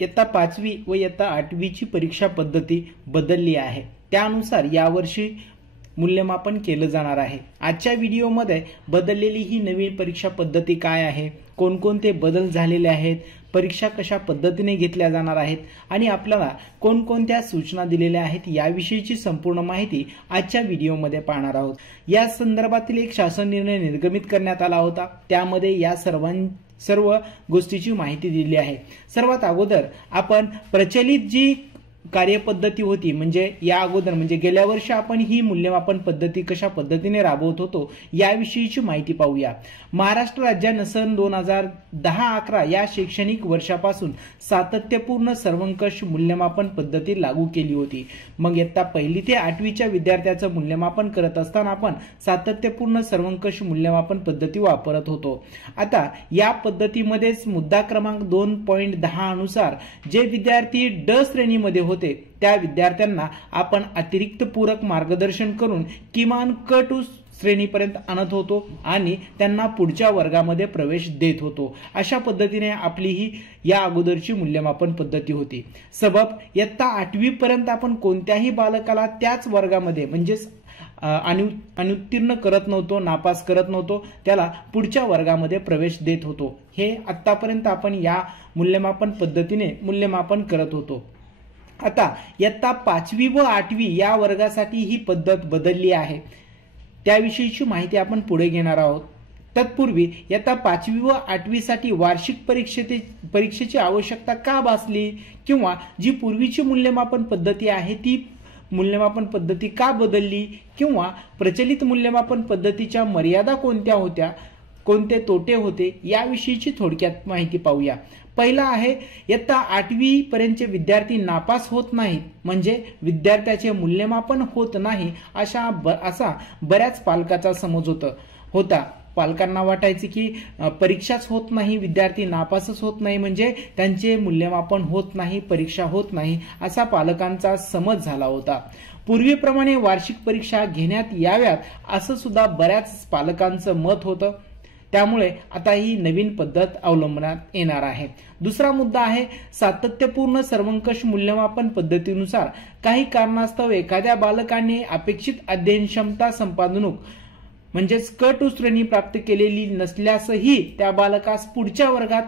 इयत्ता 5वी व इयत्ता 8वीची परीक्षा पद्धती बदलली आहे। त्यानुसार यावर्षी मूल्यमापन केलं जाणार आहे। आजच्या व्हिडिओमध्ये बदललेली ही नवीन परीक्षा पद्धती काय आहे, कोणकोणते बदल झालेले आहेत, परीक्षा कशा पद्धतीने घेतल्या जाणार आहेत आणि आपल्याला कोणकोणत्या सूचना दिलेल्या आहेत याविषयीची संपूर्ण माहिती आजच्या व्हिडिओमध्ये पाहणार आहोत। या संदर्भातील एक शासन निर्णय निर्गमित करण्यात आला होता, त्यामध्ये या सर्व गोष्टीची माहिती दिली आहे। सर्वात अगोदर आपण प्रचलित जी कार्यपद्धती होती म्हणजे या अगोदर म्हणजे गेल्या वर्षी आपण ही मूल्यमापन पद्धती कशा पद्धतीने राबवत होतो याविषयीची माहिती पाहूया। महाराष्ट्र राज्याने सन 2010-11 या शैक्षणिक वर्षापासून सातत्यपूर्ण सर्वंकष मूल्यमापन पद्धती लागू केली होती। मग इयत्ता 1ली ते 8वीच्या विद्यार्थ्याचं मूल्यमापन करत असताना आपण सातत्यपूर्ण सर्वंकष मूल्यमापन पद्धती वापरत होतो। आता या पद्धतीमध्येच मुद्दा क्रमांक 2.10 अनुसार जे विद्यार्थी ड श्रेणीमध्ये होते त्या विद्यार्थ्यांना आपण अतिरिक्त पूरक मार्गदर्शन करून किमान क टू श्रेणीपर्यंत आणत होतो आणि त्यांना पुढच्या वर्गामध्ये प्रवेश देत होतो। अशा पद्धतीने आपली ही या अगोदरची मूल्यमापन पद्धती होती। सबब इयत्ता 8वी पर्यंत आपण कोणत्याही बालकाला त्याच वर्गामध्ये म्हणजे अनुत्तीर्ण करत नव्हतो, नापास करत नव्हतो, त्याला पुढच्या वर्गामध्ये प्रवेश देत होतो। हे आतापर्यंत आपण या मूल्यमापन पद्धतीने मूल्यमापन करत होतो। आता इयत्ता 5वी व 8वी या वर्गासाठी ही पद्धत बदलली आहे, त्याविषयीची माहिती आपण पुढे घेणार आहोत। तत्पूर्वी इयत्ता 5वी व 8वी साठी वार्षिक परीक्षेची आवश्यकता का भासली किंवा जी पूर्वीची मूल्यमापन पद्धती आहे ती मूल्यमापन पद्धती का बदलली किंवा प्रचलित मूल्यमापन पद्धतीच्या मर्यादा कोणत्या होत्या, कोणते तोटे होते याविषयीची थोडक्यात माहिती पाहूया। पहिला आहे इयत्ता 8वी पर्यंतचे विद्यार्थी नापास होत नाहीत म्हणजे विद्यार्थ्याचे मूल्यमापन होत नाही असा बऱ्याच पालकाचा समज होता। पालकांना वाटायचे की परीक्षाच होत नाही, विद्यार्थी नापासच होत नाही म्हणजे त्यांचे मूल्यमापन होत नाही, परीक्षा होत नाही असा पालकांचा समज झाला होता। पूर्वीप्रमाणे वार्षिक परीक्षा घेण्यात याव्यात असं सुद्धा बऱ्याच पालकांचं मत होतं, त्यामुळे आता ही नवीन पद्धत अवलंबण्यात येणार आहे। दुसरा मुद्दा आहे सातत्यपूर्ण सर्वंकष मूल्यमापन पद्धतीनुसार काही कारणास्तव एखाद्या बालकाने अपेक्षित अध्ययन क्षमता संपादनूक म्हणजेच क टू श्रेणी प्राप्त केलेली नसल्यासही त्या बालकास पुढच्या वर्गात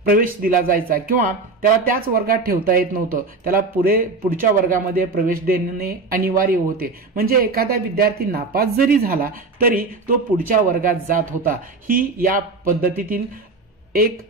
प्रवेश दिला जायचा किंवा त्याला त्याच वर्गात ठेवता येत नव्हतं, त्याला पुढच्या वर्गामध्ये प्रवेश देणे अनिवार्य होते। म्हणजे एखादा विद्यार्थी नापास जरी झाला तरी तो पुढच्या वर्गात जात होता, ही या पद्धतीतील एक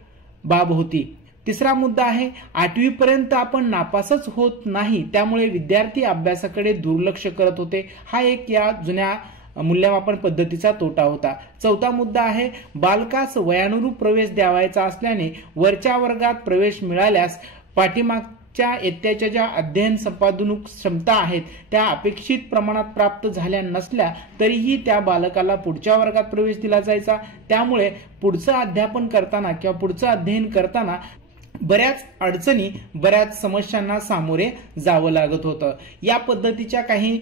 बाब होती। तिसरा मुद्दा आहे 8वी पर्यंत आपण नापासच होत नाही, त्यामुळे विद्यार्थी अभ्यासाकडे दुर्लक्ष करत होते, हा एक या जुन्या मूल्यमापन पद्धतीचा तोटा होता। चौथा मुद्दा आहे बालकास वयानुरूप प्रवेश द्यावायचा असल्याने वरच्या वर्गात प्रवेश मिळाल्यास पाठीमागच्या इयत्तेच्या ज्या अध्ययन संपादनूक क्षमता आहेत त्या अपेक्षित प्रमाणात प्राप्त झाल्या नसल्या तरीही त्या बालकाला पुढच्या वर्गात प्रवेश दिला जायचा, त्यामुळे पुढचं अध्यापन करताना किंवा पुढचं अध्ययन करताना बऱ्याच अडचणी बऱ्याच समस्यांना सामोरे जावं लागत होतं। या पद्धतीच्या काही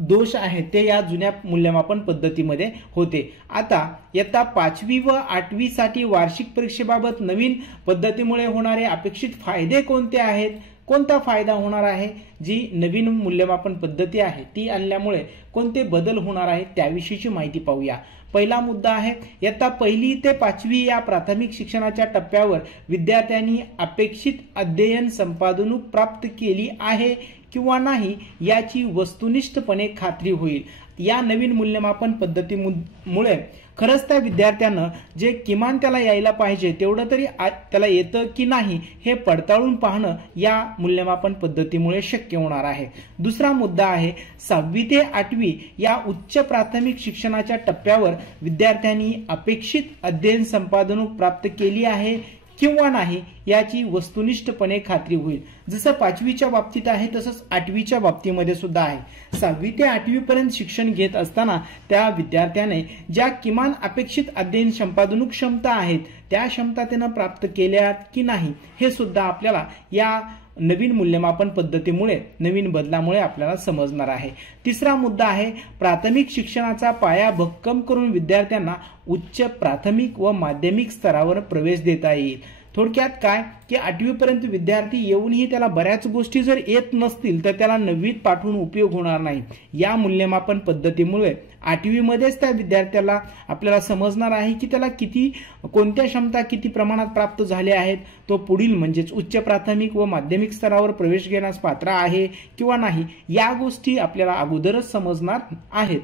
दोष आहेत ते या जुन्या मूल्यमापन पद्धतीमध्ये होते। आता इयत्ता 5वी व 8वी साठी वार्षिक परीक्षेबाबत नवीन पद्धतीमुळे होणारे अपेक्षित फायदे कोणते आहेत, कोणता फायदा होणार आहे, जी नवीन मूल्यमापन पद्धती आहे ती आणल्यामुळे कोणते बदल होणार आहेत त्याविषयीची माहिती पाहूया। पहिला मुद्दा आहे इयत्ता 1ली ते 5वी या प्राथमिक शिक्षणाच्या टप्प्यावर विद्यार्थ्यांनी अपेक्षित अध्ययन संपादनूक प्राप्त केली आहे किंवा नाही याची वस्तुनिष्ठपणे खात्री होईल। या नवीन मूल्यमापन पद्धतीमुळे खरंच त्या विद्यार्थ्यानं जे किमान त्याला यायला पाहिजे तेवढं तरी त्याला येतं की नाही हे पडताळून पाहणं या मूल्यमापन पद्धतीमुळे शक्य होणार आहे। दुसरा मुद्दा आहे 6वी ते 8वी या उच्च प्राथमिक शिक्षणाच्या टप्प्यावर विद्यार्थ्यांनी अपेक्षित अध्ययन संपादनूक प्राप्त केली आहे किंवा नाही याची वस्तुनिष्ठपणे खात्री होईल। जसं 5वीच्या बाबतीत आहे तसंच 8वीच्या बाबतीमध्ये सुद्धा आहे। 6वी ते 8वी पर्यंत शिक्षण घेत असताना त्या विद्यार्थ्याने ज्या किमान अपेक्षित अध्ययन संपादनूक क्षमता आहेत त्या क्षमता त्यानं प्राप्त केल्या की नाही हे सुद्धा आपल्याला या नवीन मूल्यमापन पद्धतीमुळे नवीन बदलामुळे आपल्याला समजणार आहे। तिसरा मुद्दा आहे प्राथमिक शिक्षणाचा पाया भक्कम करून विद्यार्थ्यांना उच्च प्राथमिक व माध्यमिक स्तरावर प्रवेश देता येईल। थोडक्यात काय की 8वी पर्यंत विद्यार्थी येऊनही त्याला बऱ्याच गोष्टी जर येत नसतील तर त्याला 9वीत पाठवून उपयोग होणार नाही। या मूल्यमापन पद्धतीमुळे 8वी मध्येच त्या विद्यार्थ्याला आपल्याला समजणार आहे की त्याला किती कोणत्या क्षमता किती प्रमाणात प्राप्त झाल्या आहेत, तो पुढील म्हणजेच उच्च प्राथमिक व माध्यमिक स्तरावर प्रवेश घेण्यास पात्र आहे किंवा नाही, या गोष्टी आपल्याला अगोदरच समजणार आहेत।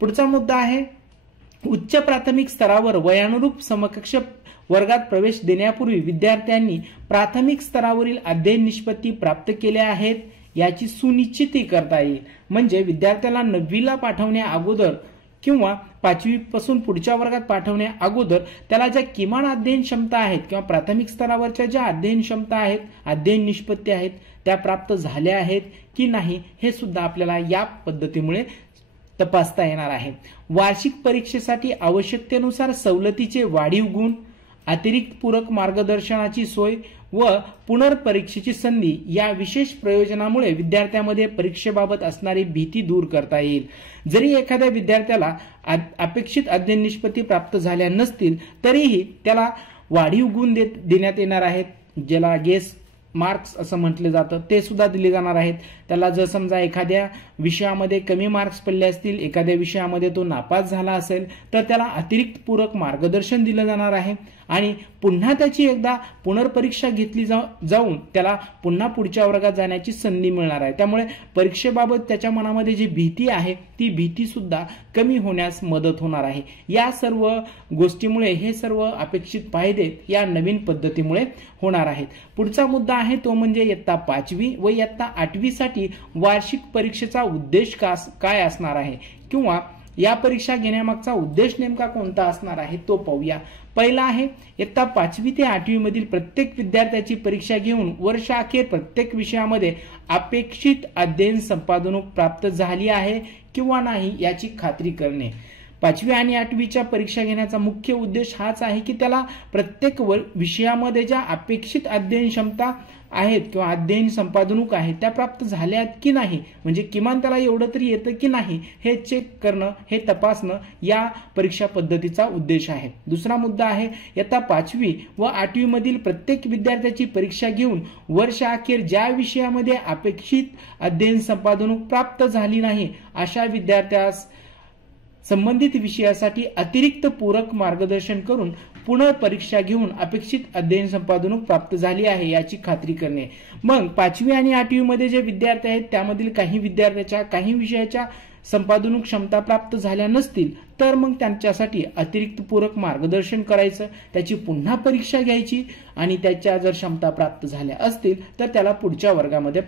पुढचा मुद्दा आहे उच्च प्राथमिक स्तरावर वयानुरूप समकक्ष वर्गात प्रवेश देण्यापूर्वी विद्यार्थ्यांनी प्राथमिक स्तरावरील अध्ययन निष्पत्ती प्राप्त केल्या आहेत याची सुनिश्चिती करता येईल। म्हणजे विद्यार्थ्याला 9वीला पाठवण्या अगोदर किंवा 5वी पासून पुढच्या वर्गात पाठवण्या अगोदर त्याला ज्या किमान अध्ययन क्षमता आहेत किंवा प्राथमिक स्तरावरच्या ज्या अध्ययन क्षमता आहेत, अध्ययन निष्पत्ती आहेत, त्या प्राप्त झाल्या आहेत की नाही हे सुद्धा आपल्याला या पद्धतीमुळे तपासता येणार आहे। वार्षिक परीक्षेसाठी आवश्यकतेनुसार सवलतीचे वाढीव गुण, अतिरिक्त पूरक मार्गदर्शनाची सोय व पुनर्परीक्षेची संधी या विशेष प्रयोजनामुळे विद्यार्थ्यांमध्ये परीक्षेबाबत असणारी भीती दूर करता येईल। जरी एखाद्या विद्यार्थ्याला अपेक्षित अध्ययन निष्पत्ती प्राप्त झाल्या नसतील तरीही त्याला वाढीव गुण देण्यात येणार आहेत, ज्याला गेस मार्क्स असं म्हटले जातं, ते सुद्धा दिले जाणार आहेत। त्याला जर समजा एखाद्या विषयामध्ये कमी मार्क्स पडले असतील, एखाद्या विषयामध्ये तो नापास झाला असेल तर त्याला अतिरिक्त पूरक मार्गदर्शन दिलं जाणार आहे आणि पुन्हा त्याची एकदा पुनर्परीक्षा घेतली जाऊन त्याला पुन्हा पुढच्या वर्गात जाण्याची संधी मिळणार आहे। त्यामुळे परीक्षेबाबत त्याच्या मनामध्ये जी भीती आहे ती भीती सुद्धा कमी होण्यास मदत होणार आहे। या सर्व गोष्टीमुळे हे सर्व अपेक्षित फायदे या नवीन पद्धतीमुळे होणार आहेत। पुढचा मुद्दा आहे तो म्हणजे इयत्ता 5वी व इयत्ता 8वी साठी वार्षिक परीक्षेचा उद्देश काय असणार आहे किंवा या परीक्षा घेण्यामागचा उद्देश नेमका कोणता असणार आहे तो पाहूया। पहिला आहे इयत्ता 5वी ते 8वी मधील प्रत्येक विद्यार्थ्याची परीक्षा घेऊन वर्षाअखेर प्रत्येक विषयामध्ये अपेक्षित अध्ययन संपादन प्राप्त झाली आहे किंवा नाही याची खात्री करणे। 5वी आणि 8वीच्या परीक्षा घेण्याचा मुख्य उद्देश हाच आहे की त्याला प्रत्येक विषयामध्ये ज्या अपेक्षित अध्ययन क्षमता आहेत किंवा अध्ययन संपादनूक आहेत त्या प्राप्त झाल्यात की नाही, म्हणजे किमान त्याला एवढं तरी येतं की नाही हे चेक करणं, हे तपासणं या परीक्षा पद्धतीचा उद्देश आहे। दुसरा मुद्दा आहे इयत्ता 5वी व 8वी मधील प्रत्येक विद्यार्थ्याची परीक्षा घेऊन वर्षाअखेर ज्या विषयामध्ये अपेक्षित अध्ययन संपादनूक प्राप्त झाली नाही अशा विद्यार्थ्यास संबंधित विषयासाठी अतिरिक्त पूरक मार्गदर्शन करून पुनर्परीक्षा घेऊन अपेक्षित अध्ययन संपादनूक प्राप्त झाली आहे याची खात्री करणे। मग 5वी आणि 8वी मध्ये जे विद्यार्थी आहेत त्यामधील काही विद्यार्थ्याच्या काही विषयाच्या संपादनूक क्षमता प्राप्त झाल्या नसतील तर मग त्यांच्यासाठी अतिरिक्त पूरक मार्गदर्शन करायचं, त्याची पुन्हा परीक्षा घ्यायची आणि त्याच्या जर क्षमता प्राप्त झाल्या असतील तर त्याला पुढच्या वर्गामध्ये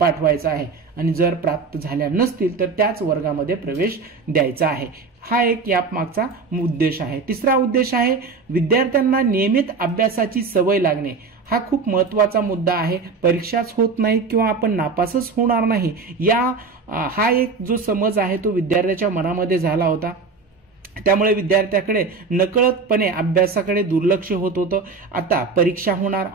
पाठवायचं आहे आणि जर प्राप्त झाल्या नसतील तर त्याच वर्गामध्ये प्रवेश द्यायचा आहे। हा एक या मागचा उद्देश आहे। तिसरा उद्देश आहे विद्यार्थ्यांना नियमित अभ्यासाची सवय लागणे। हा खूप महत्त्वाचा मुद्दा आहे। परीक्षाच होत नाही किंवा आपण नापासच होणार नाही हा एक जो समज आहे तो विद्यार्थ्याच्या मनामध्ये झाला होता, त्यामुळे विद्यार्थ्याकडे नकळतपणे अभ्यासाकडे दुर्लक्ष होत होतं। आता परीक्षा होणार,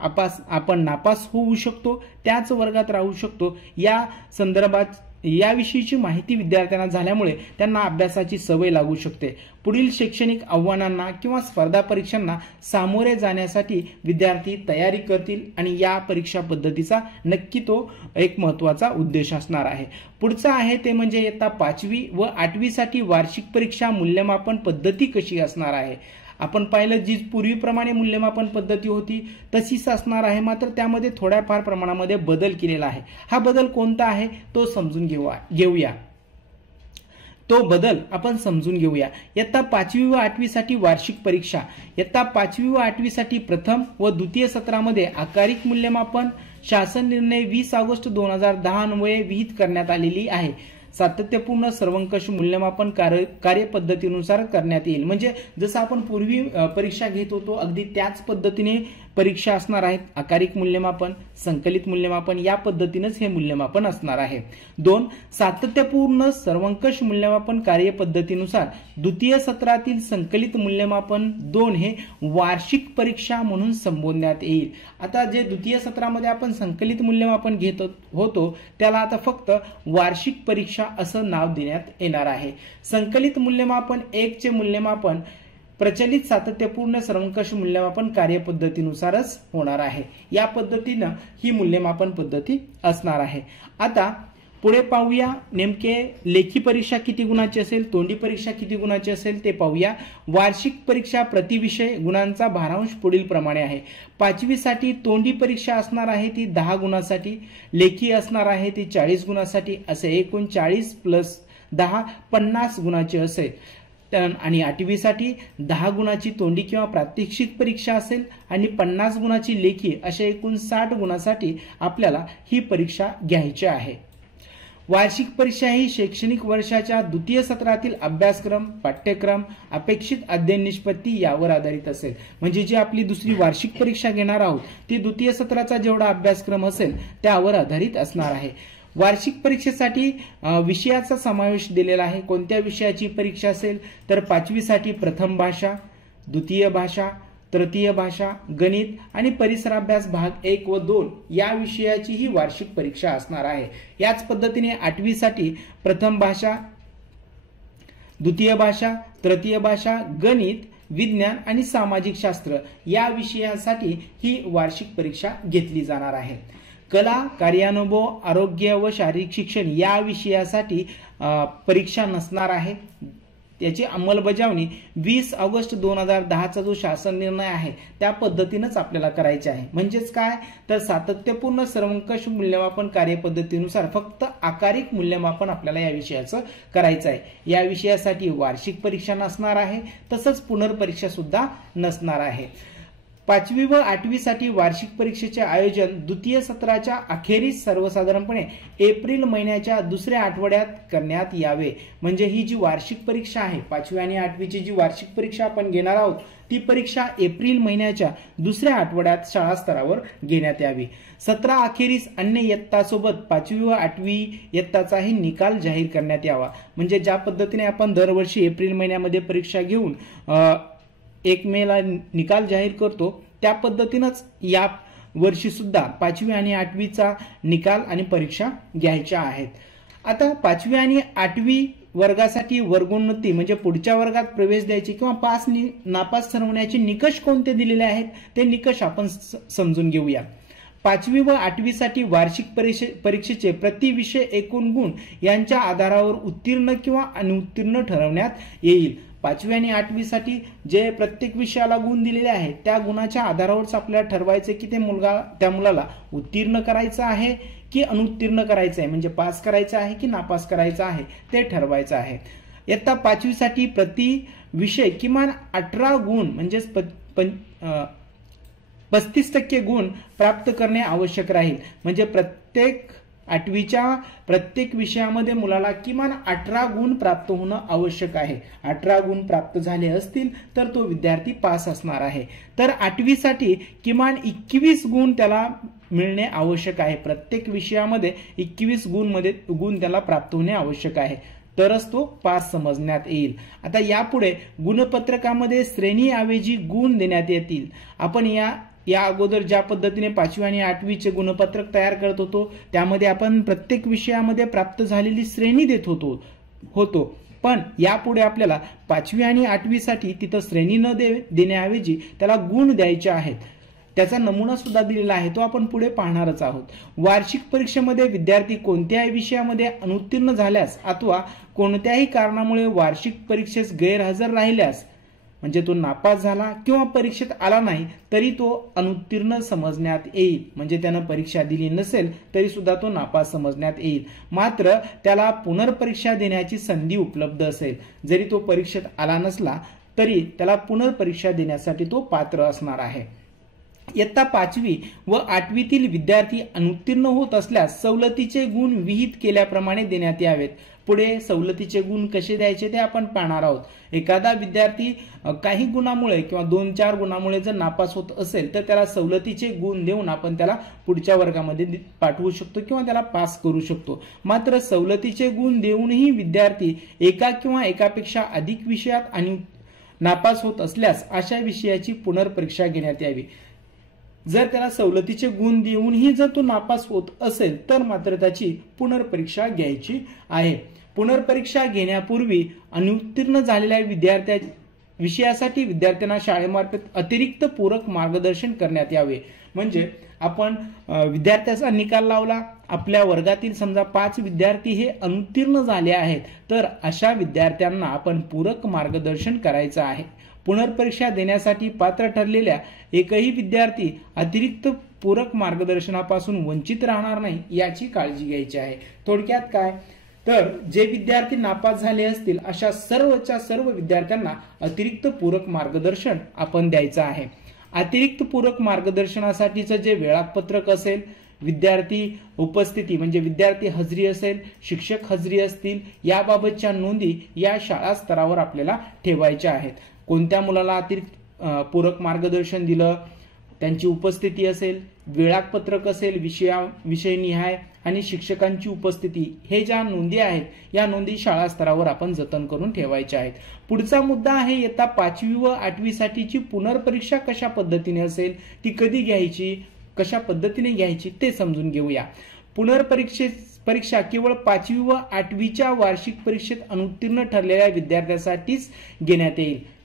आपण नापास होऊ शकतो, त्याच वर्गात राहू शकतो या संदर्भात याविषयीची माहिती विद्यार्थ्यांना झाल्यामुळे त्यांना अभ्यासाची सवय लागू शकते। पुढील शैक्षणिक आव्हानांना किंवा स्पर्धा परीक्षांना सामोरे जाण्यासाठी विद्यार्थी तयारी करतील आणि या परीक्षा पद्धतीचा नक्की तो एक महत्त्वाचा उद्देश असणार आहे। पुढचा आहे ते म्हणजे इयत्ता 5वी व 8वी साठी वार्षिक परीक्षा मूल्यमापन पद्धती कशी असणार आहे। आपण पाहिलं जी पूर्वीप्रमाणे मूल्यमापन पद्धती होती तशीच असणार आहे, मात्र त्यामध्ये थोड्याफार प्रमाणामध्ये बदल केलेला आहे। हा बदल कोणता आहे तो समजून घेऊया। तो बदल आपण समजून घेऊया। इयत्ता 5वी व 8वी साठी वार्षिक परीक्षा इयत्ता 5वी व 8वी साठी प्रथम व द्वितीय सत्रामध्ये आकारिक मूल्यमापन शासन निर्णय 20 ऑगस्ट 2010 अन्वये विहित करण्यात आलेली आहे। सातत्यपूर्ण सर्वंकष मूल्यमापन कार्यपद्धतीनुसार करण्यात येईल। म्हणजे जसं आपण पूर्वी परीक्षा घेत होतो अगदी त्याच पद्धतीने परीक्षा असणार आहेत। आकारिक मूल्यमापन, संकलित मूल्यमापन या पद्धतीनेच हे मूल्यमापन असणार आहे। 2. सातत्यपूर्ण सर्वंकष मूल्यमापन कार्यपद्धतीनुसार द्वितीय सत्रातील संकलित मूल्यमापन 2 हे वार्षिक परीक्षा म्हणून संबोधण्यात येईल। आता जे द्वितीय सत्रामध्ये आपण संकलित मूल्यमापन घेत होतो त्याला आता फक्त वार्षिक परीक्षा असं नाव देण्यात येणार आहे। संकलित मूल्यमापन 1 चे मूल्यमापन प्रचलित सातत्यपूर्ण सर्वंकष मूल्यमापन कार्यपद्धतीनुसारच होणार आहे। या पद्धतीनं ही मूल्यमापन पद्धती असणार आहे। आता पुढे पाहूया नेमके लेखी परीक्षा किती गुणाची असेल, तोंडी परीक्षा किती गुणाची असेल ते पाहूया। वार्षिक परीक्षा प्रति विषय गुणांचा भारांश पुढील प्रमाणे आहे। 5वी साठी तोंडी परीक्षा असणार आहे ती 10 गुणासाठी, लेखी असणार आहे ती 40 गुणासाठी, असे एकूण 40 + 10 50 गुणाची असेल। आणि 8वी साठी 10 गुणाची तोंडी किंवा प्रात्यक्षिक परीक्षा असेल आणि 50 गुणाची लेखी, अशा एकूण 60 गुणासाठी आपल्याला ही परीक्षा घ्यायची आहे। वार्षिक परीक्षा ही शैक्षणिक वर्षाच्या द्वितीय सत्रातील अभ्यासक्रम, पाठ्यक्रम, अपेक्षित अध्ययन निष्पत्ती यावर आधारित असेल। म्हणजे जी आपली दुसरी वार्षिक परीक्षा घेणार आहोत ती द्वितीय सत्राचा जेवढा अभ्यासक्रम असेल त्यावर आधारित असणार आहे। वार्षिक परीक्षेसाठी विषयाचा समावेश दिलेला आहे। कोणत्या विषयाची परीक्षा असेल तर 5वी साठी प्रथम भाषा, द्वितीय भाषा, तृतीय भाषा, गणित आणि परिसराभ्यास भाग 1 व 2 या विषयाची ही वार्षिक परीक्षा असणार आहे। याच पद्धतीने 8वी साठी प्रथम भाषा, द्वितीय भाषा, तृतीय भाषा, गणित, विज्ञान आणि सामाजिक शास्त्र या विषयासाठी ही वार्षिक परीक्षा घेतली जाणार आहे। कला, कार्यानुभव, आरोग्य व शारीरिक शिक्षण या विषयासाठी परीक्षा नसणार आहे। त्याची अंमलबजावणी 20 ऑगस्ट 2010 जो शासन निर्णय आहे त्या पद्धतीनेच आपल्याला करायचे आहे। म्हणजेच काय तर सातत्यपूर्ण सर्वंकष मूल्यमापन कार्यपद्धतीनुसार फक्त आकारिक मूल्यमापन आपल्याला या विषयाचं करायचं आहे। या विषयासाठी वार्षिक परीक्षा नसणार आहे, तसंच पुनर्परीक्षा सुद्धा नसणार आहे। 5वी व 8वी साठी वार्षिक परीक्षेचे आयोजन द्वितीय सत्राच्या अखेरीस सर्वसाधारणपणे एप्रिल महिन्याच्या दुसऱ्या आठवड्यात करण्यात यावे। म्हणजे ही जी वार्षिक परीक्षा आहे 5वी आणि 8वीची जी वार्षिक परीक्षा आपण घेणार आहोत ती परीक्षा एप्रिल महिन्याच्या दुसऱ्या आठवड्यात शाळा स्तरावर घेण्यात यावी। सत्रा अखेरीस अन्य इयत्तासोबत 5वी व 8वी इयत्ताचाही निकाल जाहीर करण्यात यावा। म्हणजे ज्या पद्धतीने आपण दरवर्षी एप्रिल महिन्यामध्ये परीक्षा घेऊन 1 मेला निकाल जाहीर करतो त्या पद्धतीनेच या वर्षी सुद्धा 5वी आणि 8वीचा निकाल आणि परीक्षा घ्यायच्या आहेत। आता 5वी आणि 8वी वर्गासाठी वर्गोन्नती म्हणजे पुढच्या वर्गात प्रवेश द्यायची किंवा पास नापास ठरवण्याचे निकष कोणते दिलेले आहेत ते निकष आपण समजून घेऊया। 5वी व 8वी साठी वार्षिक परीक्षेचे प्रति विषय एकूण गुण यांच्या आधारावर उत्तीर्ण किंवा अनुत्तीर्ण ठरवण्यात येईल। 5वी आणि 8वी साठी जे प्रत्येक विषयाला गुण दिलेले आहेत त्या गुणाच्या आधारावरच आपल्याला ठरवायचे की त्या मुलाला उत्तीर्ण करायचं आहे की अनुत्तीर्ण करायचं आहे, म्हणजे पास करायचं आहे की नापास करायचं आहे ते ठरवायचं आहे। इयत्ता 5वी साठी प्रति विषय किमान 18 गुण म्हणजे 35% गुण प्राप्त करणे आवश्यक राहील। म्हणजे प्रत्येक 8वीच्या प्रत्येक विषयामध्ये मुलाला किमान 18 गुण प्राप्त होणं आवश्यक आहे। 18 गुण प्राप्त झाले असतील तर तो विद्यार्थी पास असणार आहे। तर 8वी साठी किमान 21 गुण त्याला मिळणे आवश्यक आहे। प्रत्येक विषयामध्ये 21 गुण त्याला प्राप्त होणे आवश्यक आहे, तरच तो पास समजण्यात येईल। आता यापुढे गुणपत्रकामध्ये श्रेणीऐवजी गुण देण्यात येतील। आपण या अगोदर ज्या पद्धतीने 5वी आणि 8वीचे गुणपत्रक तयार करत होतो त्यामध्ये आपण प्रत्येक विषयामध्ये प्राप्त झालेली श्रेणी देत होतो पण यापुढे आपल्याला 5वी आणि 8वी साठी तिथं श्रेणी न देण्याऐवजी त्याला गुण द्यायचे आहेत। त्याचा नमुना सुद्धा दिलेला आहे, तो आपण पुढे पाहणारच आहोत। वार्षिक परीक्षेमध्ये विद्यार्थी कोणत्याही विषयामध्ये अनुत्तीर्ण झाल्यास अथवा कोणत्याही कारणामुळे वार्षिक परीक्षेस गैरहजर राहिल्यास म्हणजे तो नापास झाला किंवा परीक्षेत आला नाही तरी तो अनुत्तीर्ण समजण्यात येईल। म्हणजे त्यानं परीक्षा दिली नसेल तरी सुद्धा तो नापास समजण्यात येईल। मात्र त्याला पुनर्परीक्षा देण्याची संधी उपलब्ध असेल। जरी तो परीक्षेत आला नसला तरी त्याला पुनर्परीक्षा देण्यासाठी तो पात्र असणार आहे। इयत्ता 5वी व 8वीतील विद्यार्थी अनुत्तीर्ण होत असल्यास सवलतीचे गुण विहित केल्याप्रमाणे देण्यात यावेत। पुढे सवलतीचे गुण कसे द्यायचे ते आपण पाहणार आहोत। एखादा विद्यार्थी काही गुणामुळे किंवा 2-4 गुणामुळे जर नापास होत असेल तर त्याला सवलतीचे गुण देऊन आपण त्याला पुढच्या वर्गामध्ये पाठवू शकतो किंवा त्याला पास करू शकतो। मात्र सवलतीचे गुण देऊनही विद्यार्थी एका किंवा एकापेक्षा अधिक विषयात आणि नापास होत असल्यास अशा विषयाची पुनर्परीक्षा घेण्यात यावी। जर त्याला सवलतीचे गुण देऊनही जर तो नापास होत असेल तर मात्र त्याची पुनर्परीक्षा घ्यायची आहे। पुनर्परीक्षा घेण्यापूर्वी अनुत्तीर्ण झालेल्या विषयासाठी विद्यार्थ्यांना शाळेमार्फत अतिरिक्त पूरक मार्गदर्शन करण्यात यावे। म्हणजे आपण विद्यार्थ्याचा निकाल लावला, आपल्या वर्गातील समजा 5 विद्यार्थी हे अनुत्तीर्ण झाले आहेत, तर अशा विद्यार्थ्यांना आपण पूरक मार्गदर्शन करायचं आहे। पुनर्परीक्षा देण्यासाठी पात्र ठरलेल्या एकही विद्यार्थी अतिरिक्त पूरक मार्गदर्शनापासून वंचित राहणार नाही याची काळजी घ्यायची आहे। थोडक्यात काय, तर जे विद्यार्थी नापास झाले असतील अशा सर्वच्या सर्व विद्यार्थ्यांना अतिरिक्त पूरक मार्गदर्शन आपण द्यायचं आहे। अतिरिक्त पूरक मार्गदर्शनासाठीचं जे वेळापत्रक असेल, विद्यार्थी उपस्थिती म्हणजे विद्यार्थी हजेरी असेल, शिक्षक हजेरी असतील, याबाबतच्या नोंदी या शाळा स्तरावर आपल्याला ठेवायच्या आहेत। कोणत्या मुलाला अतिरिक्त पूरक मार्गदर्शन दिलं, त्यांची उपस्थिती असेल, वेळापत्रक असेल, विषयनिहाय आणि शिक्षकांची उपस्थिती, हे ज्या नोंदी आहेत या नोंदी शाळा स्तरावर आपण जतन करून ठेवायच्या आहेत। पुढचा मुद्दा आहे इयत्ता 5वी व 8वी साठीची पुनर्परीक्षा कशा पद्धतीने असेल, ती कधी घ्यायची, कशा पद्धतीने घ्यायची ते समजून घेऊया। परीक्षा केवळ 5वी व 8वीच्या वार्षिक परीक्षेत अनुत्तीर्ण ठरलेल्या विद्यार्थ्यांसाठीच घेण्यात येईल।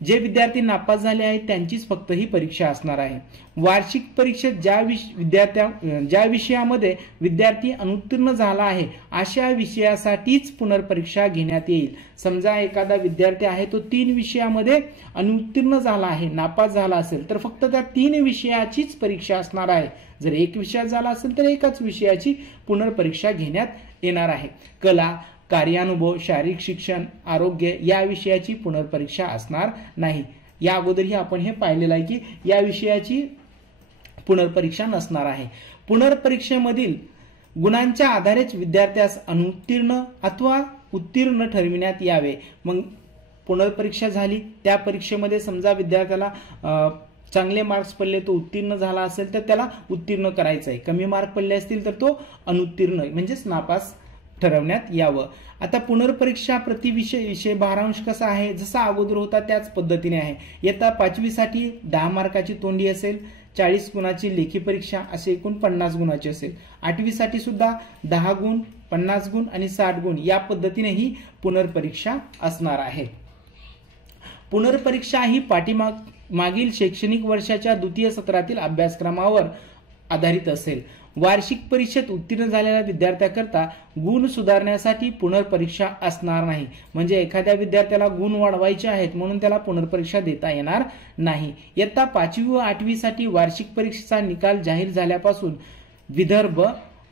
जे विद्यार्थी नापास झाले आहेत त्यांचीच फक्त ही परीक्षा असणार आहे। वार्षिक परीक्षेत ज्या विषयामध्ये विद्यार्थी अनुत्तीर्ण झाला आहे अशा विषयासाठीच पुनर्परीक्षा घेण्यात येईल। समजा एखादा विद्यार्थी आहे तो 3 विषयामध्ये अनुत्तीर्ण झाला आहे, नापास झाला असेल, तर फक्त त्या 3 विषयाचीच परीक्षा असणार आहे। जर एक विषयात झाला असेल तर एकाच विषयाची पुनर्परीक्षा घेण्यात येणार आहे। कला, कार्यानुभव, शारीरिक शिक्षण, आरोग्य या विषयाची पुनर्परीक्षा असणार नाही। या अगोदरही आपण हे पाहिलेलं आहे की या विषयाची पुनर्परीक्षा नसणार आहे। पुनर्परीक्षेमधील गुणांच्या आधारेच विद्यार्थ्यास अनुत्तीर्ण अथवा उत्तीर्ण ठरविण्यात यावे। मग पुनर्परीक्षा झाली, त्या परीक्षेमध्ये समजा विद्यार्थ्याला चांगले मार्क्स पडले, तो उत्तीर्ण झाला असेल तर त्याला उत्तीर्ण करायचं आहे, कमी मार्क पडले असतील तर तो अनुत्तीर्ण म्हणजेच नापास ठरवण्यात यावं। आता पुनर्परीक्षा प्रति विषय भारांश कसा आहे, जसा अगोदर होता त्याच पद्धतीने आहे। इयत्ता 5वी साठी 10 मार्काची तोंडी असेल, 40 गुणाची लेखी परीक्षा, असे एकूण 50 गुणाची असेल। 8वी साठी सुद्धा 10 गुण, 50 गुण आणि 60 गुण या पद्धतीने ही पुनर्परीक्षा असणार आहे। पुनर्परीक्षा ही मागील शैक्षणिक वर्षाच्या द्वितीय सत्रातील अभ्यासक्रमावर आधारित असेल। वार्षिक परीक्षेत उत्तीर्ण झालेल्या विद्यार्थ्याकरता गुण सुधारण्यासाठी पुनर्परीक्षा असणार नाही। म्हणजे एखाद्या विद्यार्थ्याला गुण वाढवायचे आहेत म्हणून त्याला पुनर्परीक्षा देता येणार नाही। इयत्ता 5वी व 8वी साठी वार्षिक परीक्षेचा निकाल जाहीर झाल्यापासून विदर्भ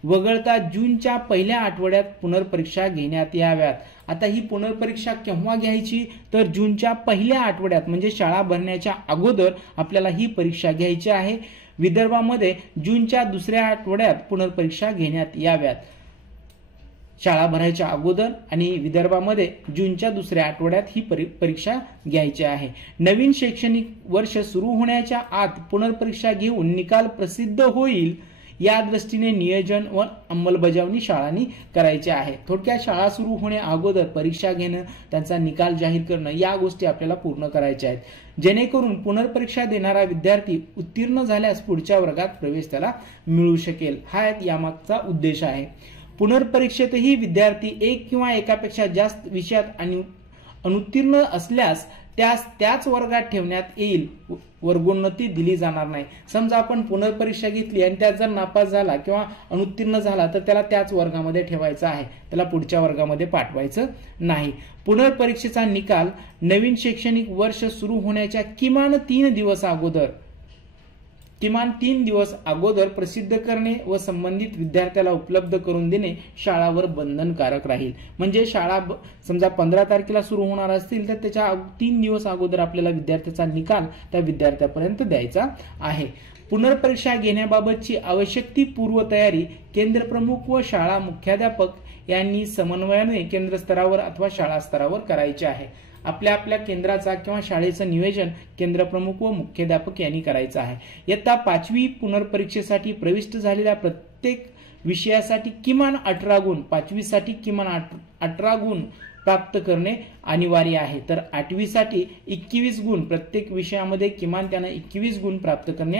वगळता जूनच्या पहिल्या आठवड्यात पुनर्परीक्षा घेण्यात याव्यात। आता ही पुनर्परीक्षा केव्हा घ्यायची, तर जूनच्या पहिल्या आठवड्यात म्हणजे शाळा भरण्याच्या अगोदर आपल्याला ही परीक्षा घ्यायची आहे। विदर्भामध्ये जूनच्या दुसऱ्या आठवड्यात पुनर्परीक्षा घेण्यात याव्यात शाळा भरायच्या अगोदर, आणि विदर्भामध्ये जूनच्या दुसऱ्या आठवड्यात ही परीक्षा घ्यायची आहे। नवीन शैक्षणिक वर्ष सुरू होण्याच्या आत पुनर्परीक्षा घेऊन निकाल प्रसिद्ध होईल या दृष्टीने नियोजन व अंमलबजावणी शाळांनी करायची आहे। थोडक्यात शाळा सुरू होण्या अगोदर परीक्षा घेणं, त्यांचा निकाल जाहीर करणं या गोष्टी आपल्याला पूर्ण करायच्या आहेत, जेणेकरून पुनर्परीक्षा देणारा विद्यार्थी उत्तीर्ण झाल्यास पुढच्या वर्गात प्रवेश त्याला मिळू शकेल। हा यामागचा उद्देश आहे। पुनर्परीक्षेतही विद्यार्थी एक किंवा एकापेक्षा जास्त विषयात अनुत्तीर्ण असल्यास त्याच वर्गात ठेवण्यात येईल, वर्गोन्नती दिली जाणार नाही। समजा आपण पुनर्परीक्षा घेतली आणि त्यात जर नापास झाला किंवा अनुत्तीर्ण झाला तर त्याला त्याच वर्गामध्ये ठेवायचा आहे, त्याला पुढच्या वर्गामध्ये पाठवायचं नाही। पुनर्परीक्षेचा निकाल नवीन शैक्षणिक वर्ष सुरू होण्याच्या किमान 3 दिवस अगोदर प्रसिद्ध करणे व संबंधित विद्यार्थ्याला उपलब्ध करून देणे शाळावर बंधनकारक राहील। म्हणजे शाळा समजा 15 तारखेला सुरू होणार असतील तर त्याच्या 3 दिवस अगोदर आपल्याला विद्यार्थ्याचा निकाल त्या विद्यार्थ्यापर्यंत द्यायचा आहे। पुनर्परीक्षा घेण्याबाबतची आवश्यक ती पूर्वतयारी केंद्रप्रमुख व शाळा मुख्याध्यापक यांनी समन्वयाने केंद्र स्तरावर अथवा शाळा स्तरावर करायची आहे। आपल्या केंद्राचा किंवा शाळेचं नियोजन केंद्रप्रमुख व मुख्याध्यापक यांनी करायचं आहे। इयत्ता 5वी पुनर्परीक्षेसाठी प्रविष्ट झालेल्या प्रत्येक विषयासाठी किमान 18 गुण, 5वी साठी किमान 18 गुण प्राप्त करणे अनिवार्य आहे, तर 8वी साठी 21 गुण, प्रत्येक विषयामध्ये किमान त्याने 21 गुण प्राप्त करणे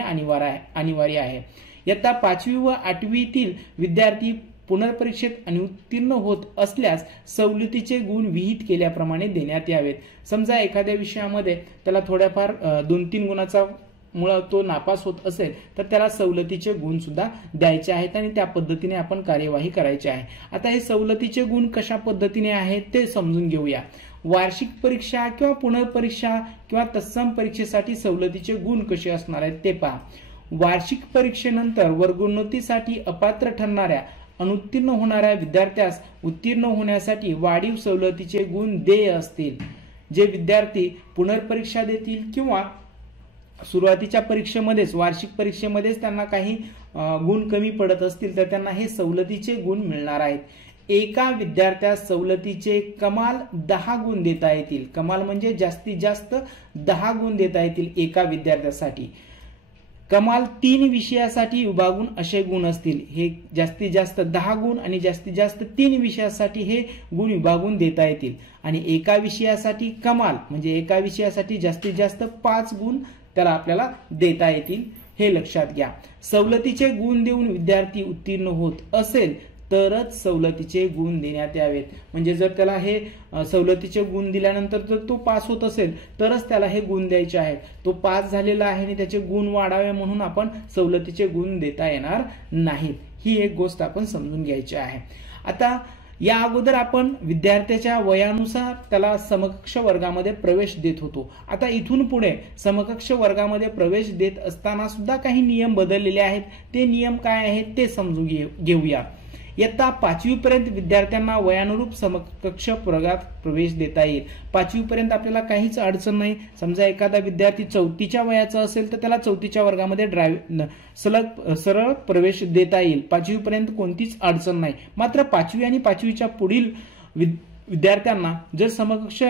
अनिवार्य आहे। इयत्ता 5वी व 8वीतील विद्यार्थी पुनर्परीक्षेत अनुत्तीर्ण होत असल्यास सवलतीचे गुण विहित केल्याप्रमाणे देण्यात यावेत. समजा एखाद्या विषयामध्ये त्याला थोड्याफार 2-3 गुणाचा मुळे तो नापास होत असेल तर त्याला सवलतीचे गुण सुद्धा द्यायचे आहेत आणि त्या पद्धतीने आपण कार्यवाही करायची आहे. आता हे सवलतीचे गुण कशा पद्धतीने आहेत ते समजून घेऊया. वार्षिक परीक्षा किंवा पुनर्परीक्षा किंवा तत्सम परीक्षेसाठी सवलतीचे गुण कसे असणार आहेत ते पहा. वार्षिक परीक्षेनंतर वर्गोन्नतीसाठी अपात्र ठरणाऱ्या अनुत्तीर्ण होणाऱ्या विद्यार्थ्यास उत्तीर्ण होण्यासाठी वाढीव सवलतीचे गुण देय असतील. जे विद्यार्थी पुनर्परीक्षा देतील किंवा सुरुवातीच्या परीक्षेमध्येच वार्षिक परीक्षेमध्येच त्यांना काही गुण कमी पडत असतील तर त्यांना हे सवलतीचे गुण मिळणार आहेत. एका विद्यार्थ्यास सवलतीचे कमाल 10 गुण देता येतील. कमाल म्हणजे जास्तीत जास्त 10 गुण देता येतील एका विद्यार्थ्यासाठी. कमाल 3 विषयासाठी विभागून असे गुण असतील. हे जास्तीत जास्त 10 गुण आणि जास्तीत जास्त 3 विषयासाठी हे गुण विभागून देता येतील. आणि एका विषयासाठी कमाल म्हणजे एका विषयासाठी जास्तीत जास्त 5 गुण त्याला आपल्याला देता येतील. हे लक्षात घ्या. सवलतीचे गुण देऊन विद्यार्थी उत्तीर्ण होत असेल तरच सवलतीचे गुण देण्यात यावेत. म्हणजे जर त्याला हे सवलतीचे गुण दिल्यानंतर जर तो पास होत असेल तरच त्याला हे गुण द्यायचे आहेत. तो पास झालेला आहे आणि त्याचे गुण वाढावे म्हणून आपण सवलतीचे गुण देता येणार नाहीत. ही एक गोष्ट आपण समजून घ्यायची आहे. आता या अगोदर आपण विद्यार्थ्याच्या वयानुसार त्याला समकक्ष वर्गामध्ये प्रवेश देत होतो. आता इथून पुढे समकक्ष वर्गामध्ये प्रवेश देत असताना सुद्धा काही नियम बदललेले आहेत. ते नियम काय आहेत ते समजून घेऊया. इयत्ता 5वी पर्यंत विद्यार्थ्यांना वयानुरूप समकक्ष वर्गात प्रवेश देता येईल. 5वी पर्यंत आपल्याला काहीच अडचण नाही. समजा एखादा विद्यार्थी 4थीच्या वयाचा असेल तर त्याला 4थीच्या वर्गामध्ये सरळ प्रवेश देता येईल. 5वी पर्यंत कोणतीच अडचण नाही. मात्र 5वी आणि 5वीच्या पुढील विद्यार्थ्यांना जर समकक्ष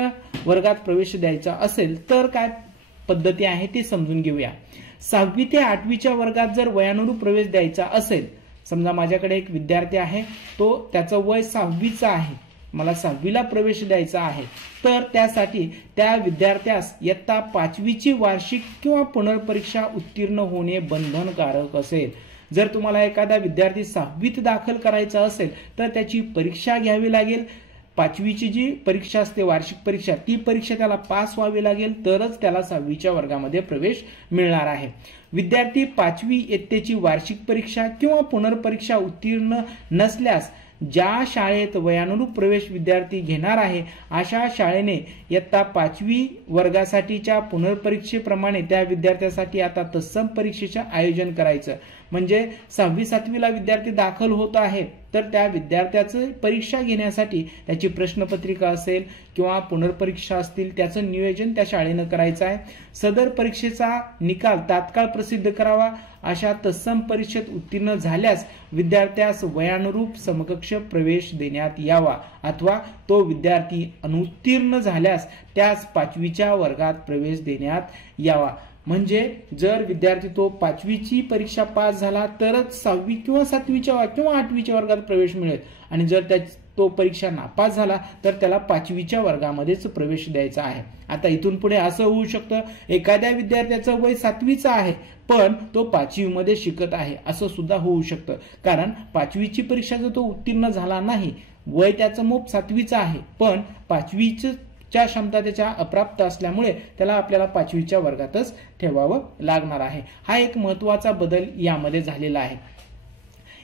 वर्गात प्रवेश द्यायचा असेल तर काय पद्धती आहे ते समजून घेऊया. 6वी ते 8वीच्या वर्गात जर वयानुरूप प्रवेश द्यायचा असेल, समजा माझ्याकडे एक विद्यार्थी आहे, तो त्याचं वय 6वीचं आहे, मला 6वीला प्रवेश द्यायचा आहे, तर त्यासाठी त्या विद्यार्थ्यास इयत्ता 5वीची वार्षिक किंवा पुनर्परीक्षा उत्तीर्ण होणे बंधनकारक असेल. जर तुम्हाला एखादा विद्यार्थी 6वीत दाखल करायचा असेल तर त्याची परीक्षा घ्यावी लागेल. 5वीची जी परीक्षा असते वार्षिक परीक्षा, ती परीक्षा त्याला पास व्हावी लागेल तरच त्याला 6वीच्या वर्गामध्ये प्रवेश मिळणार आहे. विद्यार्थी 5वी इयत्तेची वार्षिक परीक्षा किंवा पुनर्परीक्षा उत्तीर्ण नसल्यास ज्या शाळेत वयानुरूप प्रवेश विद्यार्थी घेणार आहे अशा शाळेने इयत्ता 5वी वर्गासाठीच्या पुनर्परीक्षेप्रमाणे त्या विद्यार्थ्यासाठी आता तत्सम परीक्षेचे आयोजन करायचं. म्हणजे 6वी-7वीला विद्यार्थी दाखल होत आहे तर त्या विद्यार्थ्याचं परीक्षा घेण्यासाठी त्याची प्रश्नपत्रिका असेल किंवा पुनर्परीक्षा असतील त्याचं नियोजन त्या शाळेनं करायचं आहे. सदर परीक्षेचा निकाल तात्काळ प्रसिद्ध करावा. अशा तत्सम परीक्षेत उत्तीर्ण झाल्यास विद्यार्थ्यास वयानुरूप समकक्ष प्रवेश देण्यात यावा अथवा तो विद्यार्थी अनुत्तीर्ण झाल्यास त्यास 5वीच्या वर्गात प्रवेश देण्यात यावा. म्हणजे जर विद्यार्थी तो 5वीची परीक्षा पास झाला तरच 6वी किंवा 7वीच्या किंवा 8वीच्या वर्गात प्रवेश मिळेल आणि जर तो परीक्षा नापास झाला तर त्याला 5वीच्या वर्गामध्येच प्रवेश द्यायचा आहे. आता इथून पुढे असं होऊ शकतं एखाद्या विद्यार्थ्याचं वय 7वीचं आहे पण तो 5वीमध्ये शिकत आहे, असं सुद्धा होऊ शकतं. कारण 5वीची परीक्षा जर तो उत्तीर्ण झाला नाही, वय त्याचं मोप 7वीचं आहे पण 5वीचं क्षमता त्याच्या अप्राप्त असल्यामुळे त्याला आपल्याला 5वीच्या वर्गातच ठेवावं लागणार आहे. हा एक महत्वाचा बदल यामध्ये झालेला आहे.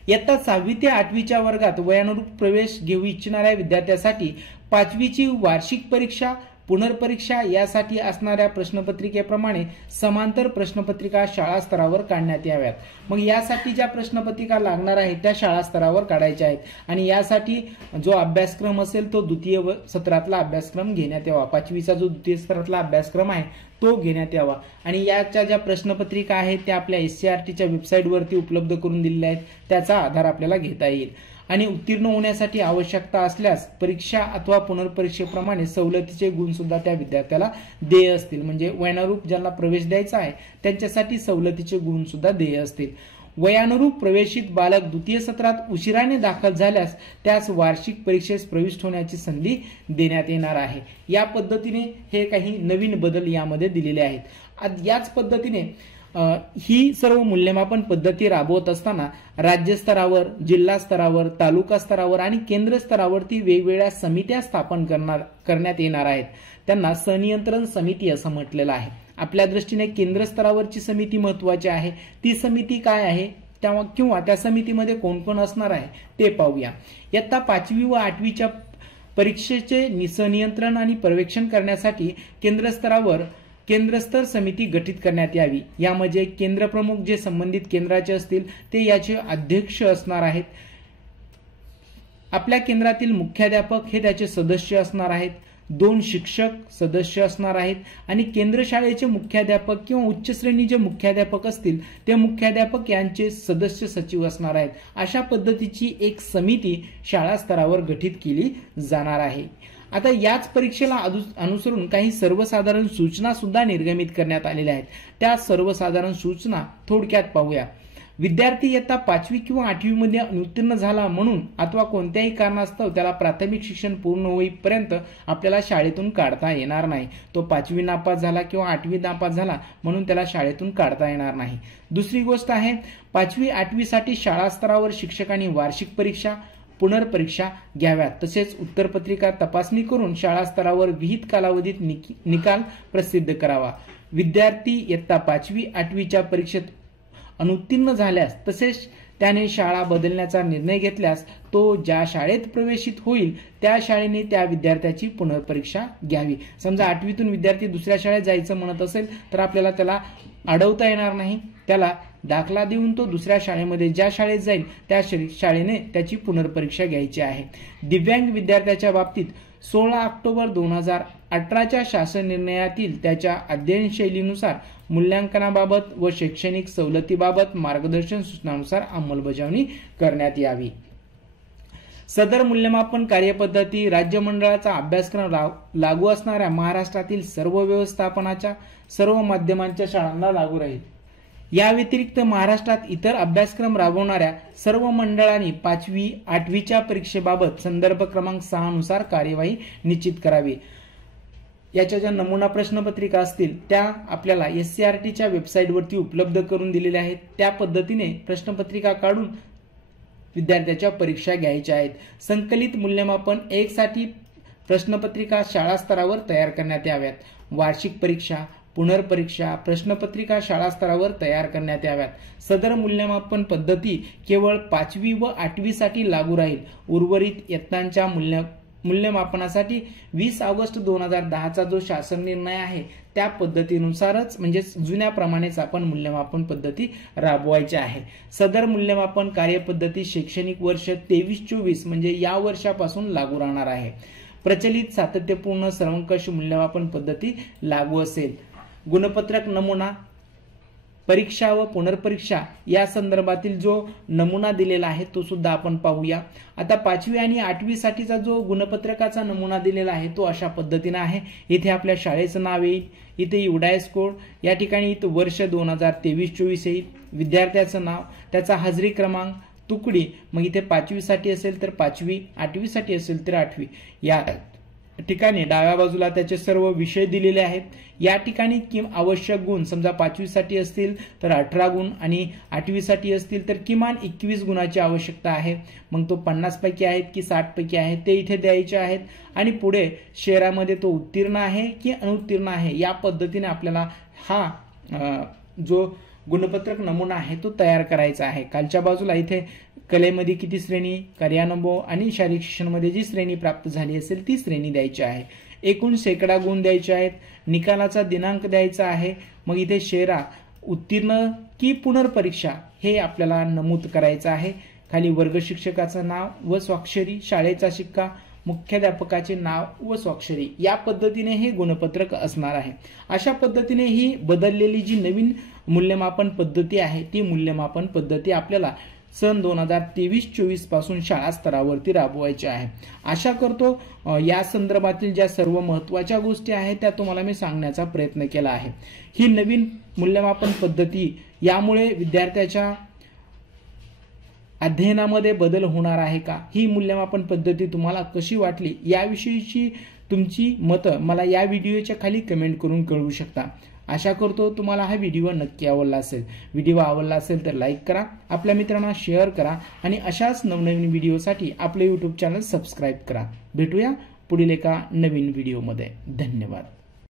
इयत्ता 6वी ते 8वीच्या वर्गात वयानुरूप प्रवेश घेऊ इच्छिणाऱ्या विद्यार्थ्यासाठी 5वीची वार्षिक परीक्षा पुनर्परीक्षा यासाठी असणाऱ्या प्रश्नपत्रिकेप्रमाणे समांतर प्रश्नपत्रिका शाळा स्तरावर काढण्यात याव्यात. मग यासाठी ज्या प्रश्नपत्रिका लागणार आहेत त्या शाळा स्तरावर काढायच्या आहेत आणि यासाठी जो अभ्यासक्रम असेल तो द्वितीय सत्रातला अभ्यासक्रम घेण्यात यावा. 5वीचा जो द्वितीय सत्रातला अभ्यासक्रम आहे तो घेण्यात यावा आणि याच्या ज्या प्रश्नपत्रिका आहेत त्या आपल्या SCERTच्या वेबसाईटवरती उपलब्ध करून दिलेल्या आहेत, त्याचा आधार आपल्याला घेता येईल. आणि उत्तीर्ण होण्यासाठी आवश्यकता असल्यास परीक्षा अथवा पुनर्परीक्षेप्रमाणे सवलतीचे गुण सुद्धा त्या विद्यार्थ्याला देय असतील. म्हणजे वयानुरूप ज्यांना प्रवेश द्यायचा आहे त्यांच्यासाठी सवलतीचे गुण सुद्धा देय असतील. वयानुरूप प्रवेशित बालक द्वितीय सत्रात उशिराने दाखल झाल्यास त्यास वार्षिक परीक्षेस प्रविष्ट होण्याची संधी देण्यात येणार आहे. या पद्धतीने हे काही नवीन बदल यामध्ये दिलेले आहेत. याच पद्धतीने ही सर्व मूल्यमापन पद्धती राबवत असताना राज्य स्तरावर, जिल्हा स्तरावर, तालुका स्तरावर आणि केंद्र स्तरावरती वेगवेगळ्या समित्या स्थापन करण्यात येणार आहेत. त्यांना संनियंत्रण समिती असं म्हटलेलं आहे. आपल्या दृष्टीने केंद्र स्तरावरची समिती महत्वाची आहे. ती समिती काय आहे किंवा त्या समितीमध्ये कोण कोण असणार आहे ते पाहूया. इयत्ता 5वी व 8वीच्या परीक्षेचे संनियंत्रण आणि पर्यवेक्षण करण्यासाठी केंद्रस्तर समिती गठीत करण्यात यावी. यामध्ये केंद्र प्रमुख जे संबंधित केंद्राचे असतील ते याचे अध्यक्ष असणार आहेत. आपल्या केंद्रातील मुख्याध्यापक हे त्याचे सदस्य असणार आहेत. 2 शिक्षक सदस्य असणार आहेत आणि केंद्र शाळेचे मुख्याध्यापक किंवा उच्च श्रेणी जे मुख्याध्यापक असतील ते मुख्याध्यापक यांचे सदस्य सचिव असणार आहेत. अशा पद्धतीची एक समिती शाळा स्तरावर गठीत केली जाणार आहे. आता याच परीक्षेला अनुसरून काही सर्वसाधारण सूचना सुद्धा निर्गमित करण्यात आलेल्या आहेत. त्या सर्वसाधारण सूचना थोडक्यात पाहूया. विद्यार्थी इयत्ता 5वी किंवा 8वी मध्ये अनुत्तीर्ण झाला म्हणून अथवा कोणत्याही कारणास्तव त्याला प्राथमिक शिक्षण पूर्ण होईपर्यंत आपल्याला शाळेतून काढता येणार नाही. तो 5वी नापास झाला किंवा 8वी नापास झाला म्हणून त्याला शाळेतून काढता येणार नाही. दुसरी गोष्ट आहे 5वी 8वी साठी शाळा स्तरावर शिक्षकांनी वार्षिक परीक्षा, पुनर्परीक्षा घ्याव्यात. तसेच उत्तरपत्रिका तपासणी करून शाळा स्तरावर विहित कालावधीत निकाल प्रसिद्ध करावा. विद्यार्थी इयत्ता 5वी 8वीच्या परीक्षेत अनुत्तीर्ण झाल्यास तसेच त्याने शाळा बदलण्याचा निर्णय घेतल्यास तो ज्या शाळेत प्रवेशित होईल त्या शाळेने त्या विद्यार्थ्याची पुनर्परीक्षा घ्यावी. समजा 8वीतून विद्यार्थी दुसऱ्या शाळेत जायचं म्हणत असेल तर आपल्याला त्याला अडवता येणार नाही. त्याला दाखला देऊन तो दुसऱ्या शाळेमध्ये ज्या शाळेत जाईल त्या शाळेने त्याची पुनर्परीक्षा घ्यायची आहे. दिव्यांग विद्यार्थ्याच्या बाबतीत 16 ऑक्टोबर 2018च्या शासन निर्णयातील त्याच्या अध्ययन शैलीनुसार मूल्यांकनाबाबत व शैक्षणिक सवलतीबाबत मार्गदर्शन सूचनानुसार अंमलबजावणी करण्यात यावी. सदर मूल्यमापन कार्यपद्धती राज्य मंडळाचा अभ्यासक्रम लागू असणाऱ्या महाराष्ट्रातील सर्व व्यवस्थापनाच्या सर्व माध्यमांच्या शाळांना लागू राहील. या व्यतिरिक्त महाराष्ट्रात इतर अभ्यासक्रम राबवणाऱ्या सर्व मंडळांनी 5वी 8वीच्या परीक्षेबाबत संदर्भ क्रमांक 6 नुसार कार्यवाही निश्चित करावी. याच्या ज्या नमुना प्रश्नपत्रिका असतील त्या आपल्याला SCRTच्या वेबसाईटवरती उपलब्ध करून दिलेल्या आहेत. त्या पद्धतीने प्रश्नपत्रिका काढून विद्यार्थ्याच्या परीक्षा घ्यायच्या आहेत. संकलित मूल्यमापन 1 साठी प्रश्नपत्रिका शाळा स्तरावर तयार करण्यात याव्यात. वार्षिक परीक्षा, पुनर्परीक्षा, प्रश्नपत्रिका शाळा स्तरावर तयार करण्यात याव्यात. सदर मूल्यमापन पद्धती केवळ 5वी व 8वी साठी लागू राहील. उर्वरित इयत्तांच्या मूल्यमापनासाठी 20 ऑगस्ट 2010चा जो शासन निर्णय आहे त्या पद्धतीनुसारच म्हणजे जुन्याप्रमाणेच आपण मूल्यमापन पद्धती राबवायची आहे. सदर मूल्यमापन कार्यपद्धती शैक्षणिक वर्ष 23-24 म्हणजे या वर्षापासून लागू राहणार आहे. प्रचलित सातत्यपूर्ण सर्वंकष मूल्यमापन पद्धती लागू असेल. गुणपत्रक नमुना परीक्षा व पुनर्परीक्षा या संदर्भातील जो नमुना दिलेला आहे तो सुद्धा आपण पाहूया. आता 5वी आणि 8वी साठीचा जो गुणपत्रकाचा नमुना दिलेला आहे तो अशा पद्धतीने आहे. इथे आपल्या शाळेचं नाव येईल, इथे UDIS कोड, या ठिकाणी इथं वर्ष 2023-24 येईल, विद्यार्थ्याचं नाव, त्याचा हजेरी क्रमांक, तुकडी, मग इथे 5वी साठी असेल तर 5वी, 8वी साठी असेल तर 8वी. या ठिकाणी डाव्या बाजूला त्याचे सर्व विषय दिलेले आहेत. या ठिकाणी आवश्यक गुण समजा 5वी साठी असतील तर 18 गुण आणि 8वी साठी असतील तर किमान 21 गुणाची आवश्यकता आहे. मग तो 50 पैकी आहेत की 60 पैकी आहेत ते इथे द्यायचे आहेत आणि पुढे शहरामध्ये तो उत्तीर्ण आहे की अनुत्तीर्ण आहे या पद्धतीने आपल्याला हा जो गुणपत्रक नमुना आहे तो तयार करायचा आहे. खालच्या बाजूला इथे कलेमध्ये किती श्रेणी, कार्यानुभव आणि शारीरिक शिक्षणामध्ये जी श्रेणी प्राप्त झाली असेल ती श्रेणी द्यायची आहे. एकूण शेकडा गुण द्यायचे आहेत. निकालाचा दिनांक द्यायचा आहे. मग इथे शेरा उत्तीर्ण की पुनर्परीक्षा हे आपल्याला नमूद करायचं आहे. खाली वर्ग शिक्षकाचं नाव व स्वाक्षरी, शाळेचा शिक्का, मुख्याध्यापकाचे नाव व स्वाक्षरी या पद्धतीने हे गुणपत्रक असणार आहे. अशा पद्धतीने ही बदललेली जी नवीन मूल्यमापन पद्धती आहे ती मूल्यमापन पद्धती आपल्याला सन 2023-24 पासून शाळा स्तरावरती राबवायची आहे. आशा करतो या संदर्भातील ज्या सर्व महत्त्वाच्या गोष्टी आहेत त्या तुम्हाला मी सांगण्याचा प्रयत्न केला आहे. ही नवीन मूल्यमापन पद्धती यामुळे विद्यार्थ्याच्या अध्ययनामध्ये बदल होणार आहे का, ही मूल्यमापन पद्धती तुम्हाला कशी वाटली याविषयीची तुमची मतं मला या व्हिडिओच्या खाली कमेंट करून कळवू शकता। आशा करतो तुम्हाला हा व्हिडिओ नक्की आवडला असेल। व्हिडिओ आवडला असेल तर लाईक करा, आपल्या मित्रांना शेअर करा आणि अशाच नवनवीन व्हिडिओसाठी आपले YouTube चॅनल सबस्क्राईब करा। भेटूया पुढील एका नवीन व्हिडिओमध्ये। धन्यवाद।